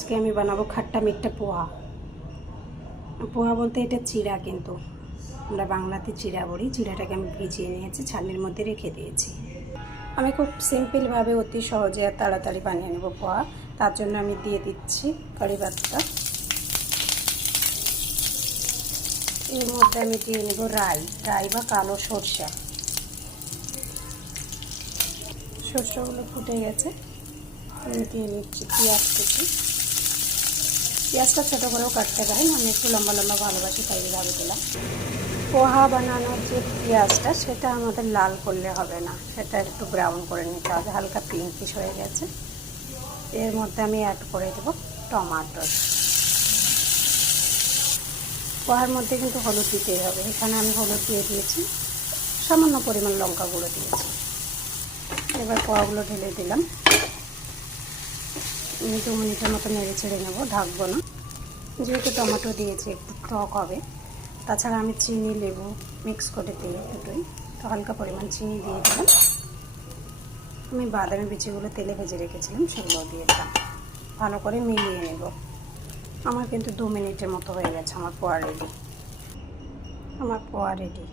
আজকে আমি বানাবো খাট্টা মিট্টা পোহা। পোহা বলতে এটা চিড়া কিন্তু। আমরা বাংলাতে চিড়া বলি, চিড়াটাকে আমি ভিজিয়ে নিয়েছি ছানির মধ্যে রেখে দিয়েছি। আমি খুব সিম্পলভাবে অতি সহজে আর তাড়াতাড়ি বানিয়ে নেব পোহা। তার জন্য আমি দিয়ে দিচ্ছি কারি পাতা এর মধ্যে আমি দিয়ে নেব রাই রাই বা কালো সরষা। সরষাগুলো ফুটে গেছে। আমি দিয়ে নিচ্ছি পেঁয়াজ কুচি। পেঁয়াজটা ছোটো করেও কাটতে পারেন। আমি একটু লম্বা লম্বা ভালোবাসি, তাই এভাবে দিলাম পোহা বানানোর যে পেঁয়াজটা, সেটা আমাদের লাল করলে হবে না। সেটা একটু ব্রাউন করে নিতে হবে, হালকা পিঙ্কিশ হয়ে গেছে। এর মধ্যে আমি অ্যাড করে দেব টমাটো পোহার মধ্যে কিন্তু হলুদ দিতেই হবে। এখানে আমি হলুদ দিয়ে দিয়েছি, সামান্য পরিমাণ লঙ্কা গুঁড়ো দিয়েছি। এবার পোহাগুলো ঢেলে দিলাম। দু মিনিটের মতো নেড়ে ছেড়ে নেব, ঢাকবো না। যেহেতু টমেটো দিয়েছি, একটু টক হবে। তাছাড়া আমি চিনি, লেবু, মিক্স করে দিই দুটোই। তো হালকা পরিমাণ চিনি দিয়ে দিলাম। আমি বাদামি বিচিগুলো তেলে ভেজে রেখেছিলাম সেগুলো দিয়ে দিলাম। ভালো করে মিলিয়ে নেব। আমার কিন্তু দু মিনিটের মতো হয়ে গেছে, আমার পোয়া রেডি আমার পোয়া রেডি